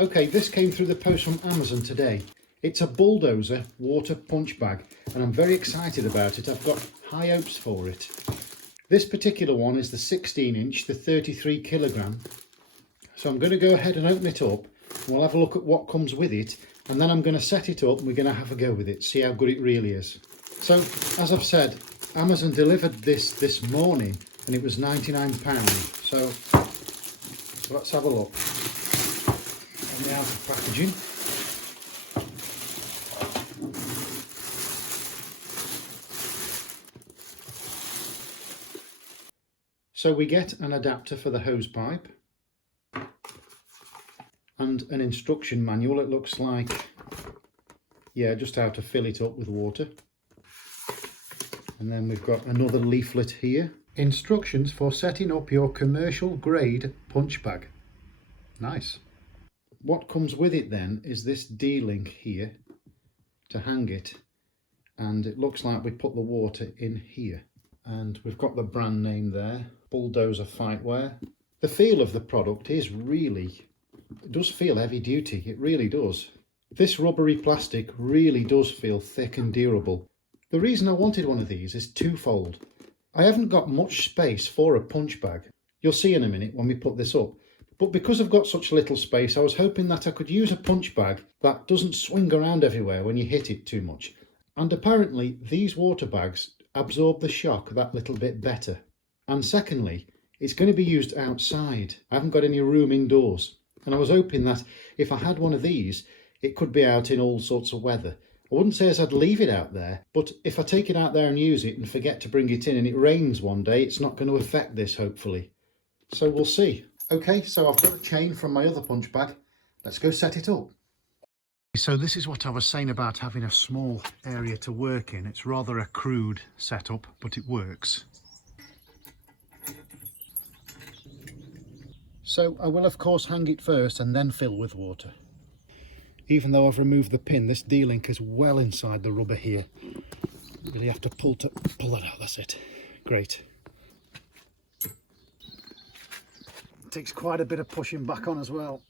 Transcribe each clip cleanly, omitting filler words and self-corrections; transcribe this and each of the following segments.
Okay, this came through the post from Amazon today. It's a Bulldozer water punch bag and I'm very excited about it. I've got high hopes for it. This particular one is the 16 inch, the 33 kilogram. So I'm going to go ahead and open it up and we'll have a look at what comes with it, and then I'm going to set it up and we're going to have a go with it, see how good it really is. So as I've said, Amazon delivered this morning and it was £99. So let's have a look. On the outer packaging. So we get an adapter for the hose pipe and an instruction manual. It looks like, yeah, just how to fill it up with water. And then we've got another leaflet here. Instructions for setting up your commercial grade punch bag. Nice. What comes with it then is this D-link here to hang it, and it looks like we put the water in here, and we've got the brand name there, Bulldozer Fight Wear. The feel of the product is really, it does feel heavy duty, it really does. This rubbery plastic really does feel thick and durable. The reason I wanted one of these is twofold. I haven't got much space for a punch bag. You'll see in a minute when we put this up. But because I've got such little space, I was hoping that I could use a punch bag that doesn't swing around everywhere when you hit it too much. And apparently these water bags absorb the shock that little bit better. And secondly, it's going to be used outside. I haven't got any room indoors. And I was hoping that if I had one of these, it could be out in all sorts of weather. I wouldn't say as I'd leave it out there, but if I take it out there and use it and forget to bring it in and it rains one day, it's not going to affect this, hopefully. So we'll see. Okay, so I've got a chain from my other punch bag. Let's go set it up. So this is what I was saying about having a small area to work in. It's rather a crude setup, but it works. So I will of course hang it first and then fill with water. Even though I've removed the pin, this D-link is well inside the rubber here. You really have to pull that out, that's it. Great. It takes quite a bit of pushing back on as well.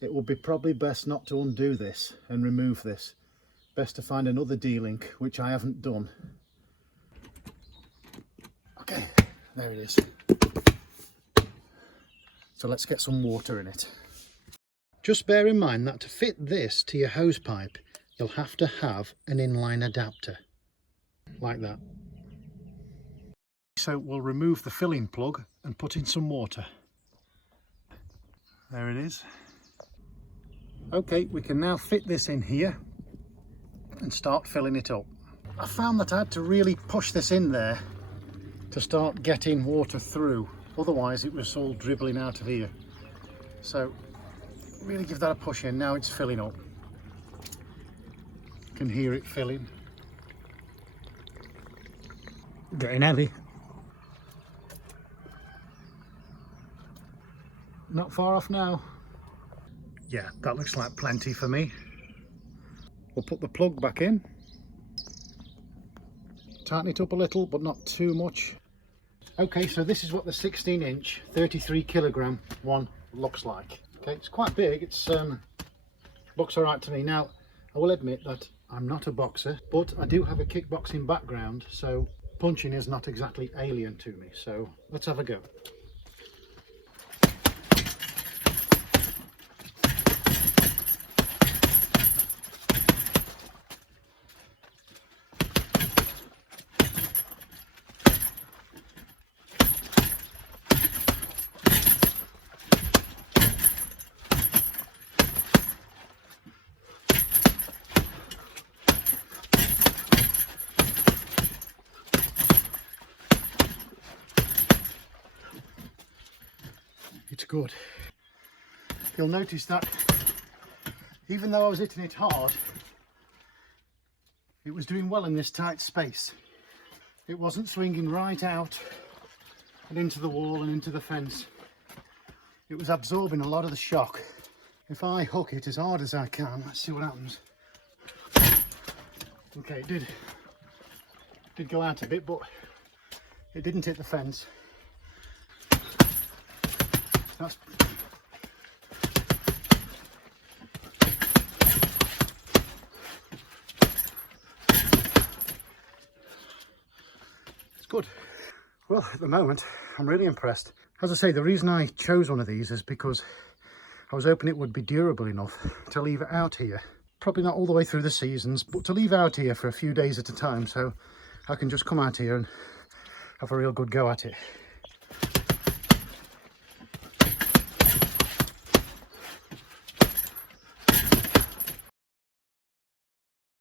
It would be probably best not to undo this and remove this. Best to find another D-link, which I haven't done. Okay, there it is. So let's get some water in it. Just bear in mind that to fit this to your hose pipe, you'll have to have an inline adapter, like that. So we'll remove the filling plug and put in some water. There it is. Okay, we can now fit this in here and start filling it up. I found that I had to really push this in there to start getting water through, otherwise it was all dribbling out of here. So really give that a push in. Now it's filling up. You can hear it filling. Getting heavy. Not far off now. Yeah, that looks like plenty for me. We'll put the plug back in. Tighten it up a little, but not too much. Okay, so this is what the 16 inch, 33 kilogram one looks like. Okay, it's quite big. It's looks all right to me. Now, I will admit that I'm not a boxer, but I do have a kickboxing background, so punching is not exactly alien to me. So let's have a go. It's good. You'll notice that even though I was hitting it hard, it was doing well in this tight space. It wasn't swinging right out and into the wall and into the fence. It was absorbing a lot of the shock. If I hook it as hard as I can, let's see what happens. Okay, it did go out a bit, but it didn't hit the fence. Good. Well, at the moment, I'm really impressed. As I say, the reason I chose one of these is because I was hoping it would be durable enough to leave it out here. Probably not all the way through the seasons, but to leave out here for a few days at a time, so I can just come out here and have a real good go at it.